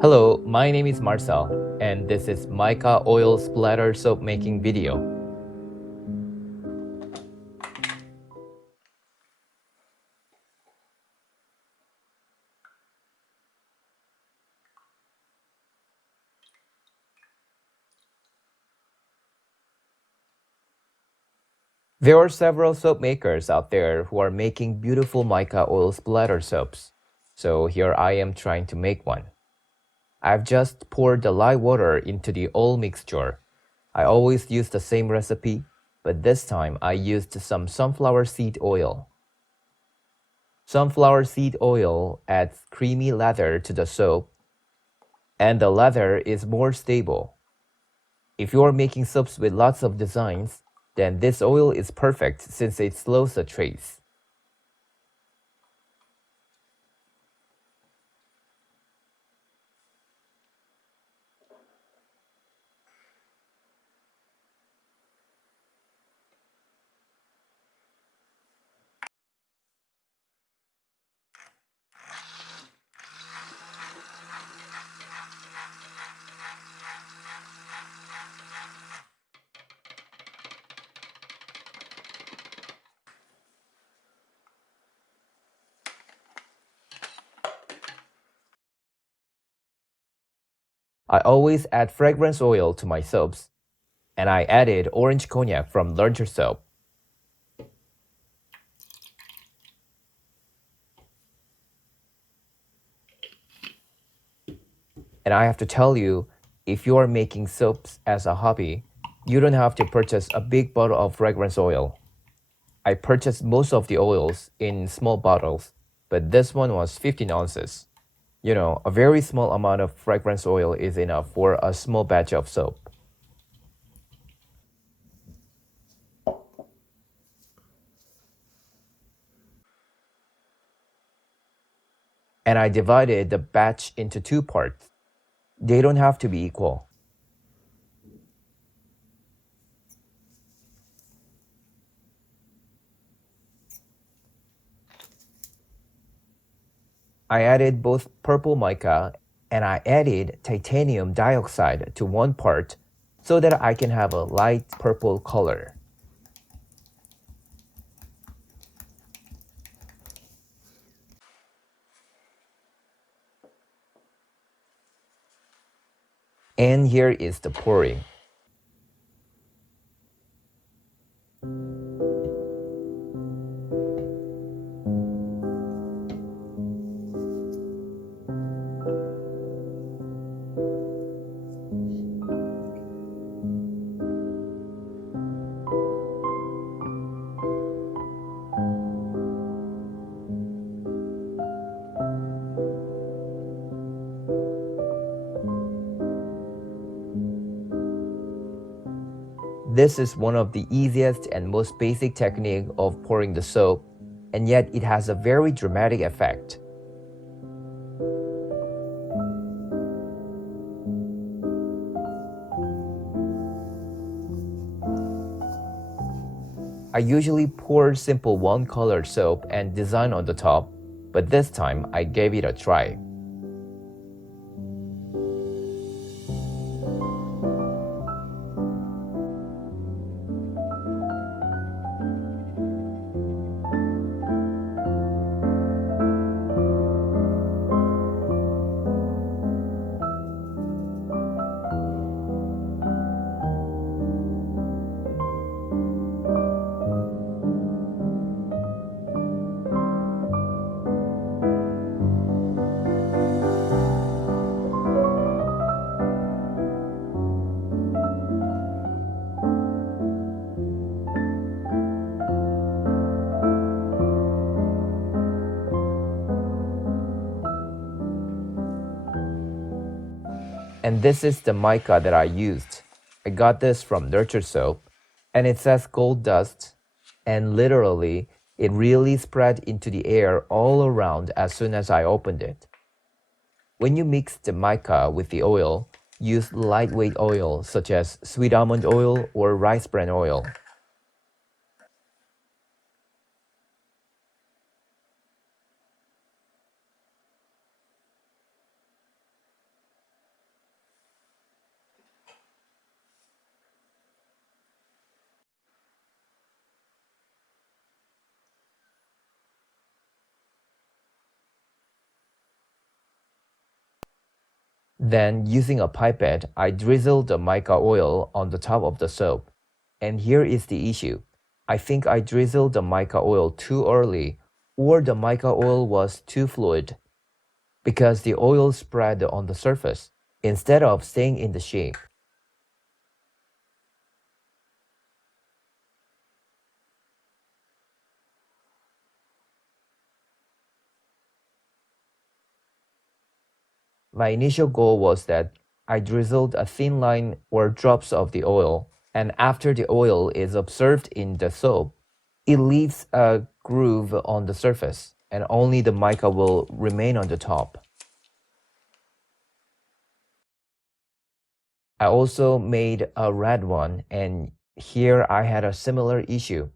Hello, my name is Marcel, and this is Mica Oil Splatter Soap Making video. There are several soap makers out there who are making beautiful mica oil splatter soaps, so here I am trying to make one. I've just poured the lye water into the oil mixture. I always use the same recipe, but this time I used some sunflower seed oil. Sunflower seed oil adds creamy lather to the soap, and the lather is more stable. If you are making soaps with lots of designs, then this oil is perfect since it slows the trace. I always add fragrance oil to my soaps, and I added orange cognac from Launcher soap. And I have to tell you, if you are making soaps as a hobby, you don't have to purchase a big bottle of fragrance oil. I purchased most of the oils in small bottles, but this one was 15 ounces. You know, a very small amount of fragrance oil is enough for a small batch of soap. And I divided the batch into two parts. They don't have to be equal. I added both purple mica and I added titanium dioxide to one part so that I can have a light purple color. And here is the pouring. This is one of the easiest and most basic technique of pouring the soap, and yet it has a very dramatic effect. I usually pour simple one-color soap and design on the top, but this time I gave it a try. And this is the mica that I used. I got this from Nurture Soap, and it says gold dust, and literally, it really spread into the air all around as soon as I opened it. When you mix the mica with the oil, use lightweight oil such as sweet almond oil or rice bran oil. Then, using a pipette, I drizzled the mica oil on the top of the soap. And here is the issue. I think I drizzled the mica oil too early, or the mica oil was too fluid, because the oil spread on the surface instead of staying in the shape. My initial goal was that I drizzled a thin line or drops of the oil, and after the oil is absorbed in the soap, it leaves a groove on the surface, and only the mica will remain on the top. I also made a red one, and here I had a similar issue.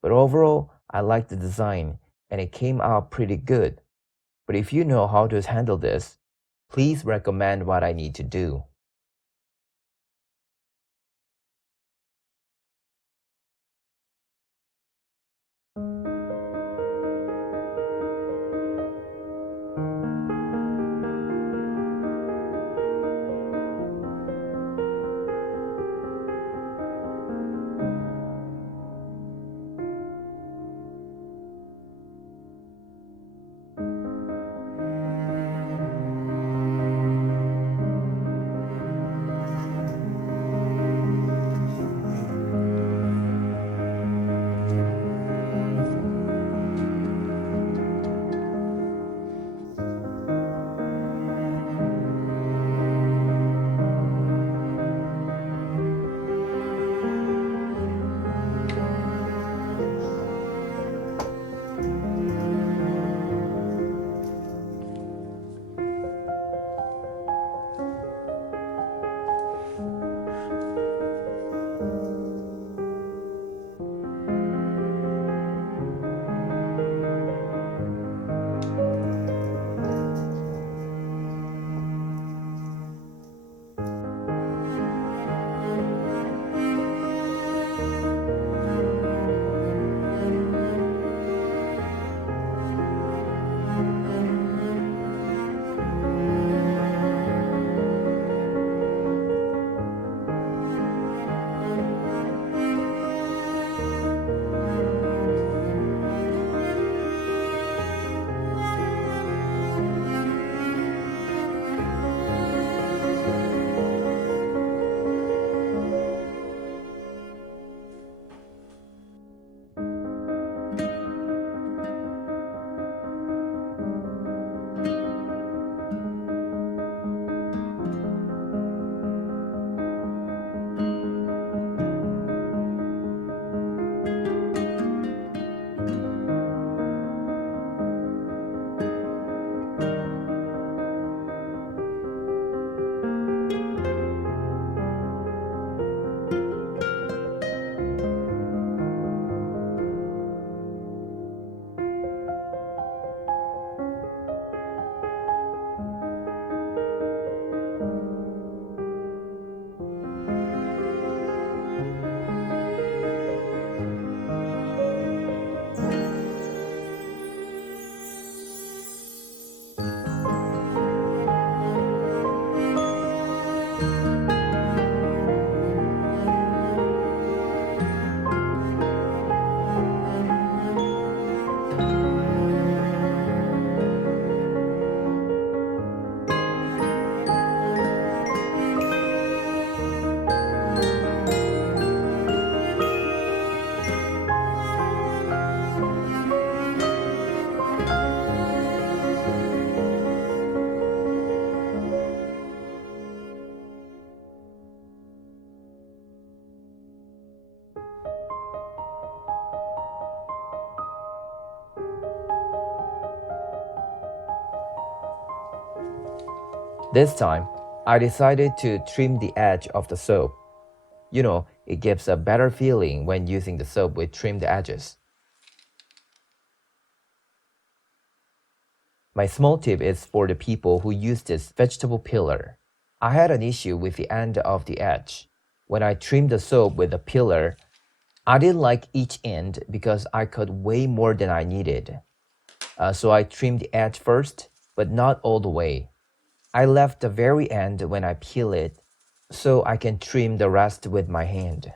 But overall, I liked the design, and it came out pretty good. But if you know how to handle this, please recommend what I need to do. This time, I decided to trim the edge of the soap. You know, it gives a better feeling when using the soap with trimmed edges. My small tip is for the people who use this vegetable peeler. I had an issue with the end of the edge. When I trimmed the soap with the peeler, I didn't like each end because I cut way more than I needed. So I trimmed the edge first, but not all the way. I left the very end when I peel it, so I can trim the rest with my hand.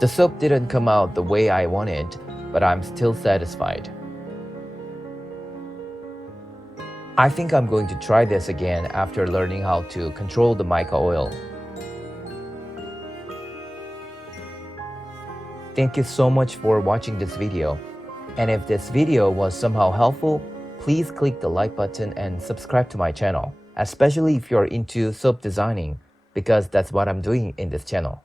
The soap didn't come out the way I wanted, but I'm still satisfied. I think I'm going to try this again after learning how to control the mica oil. Thank you so much for watching this video. And if this video was somehow helpful, please click the like button and subscribe to my channel, especially if you're into soap designing, because that's what I'm doing in this channel.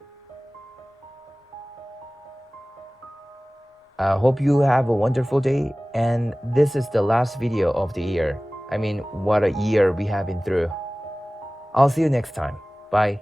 I hope you have a wonderful day, and this is the last video of the year. I mean, what a year we have been through. I'll see you next time. Bye.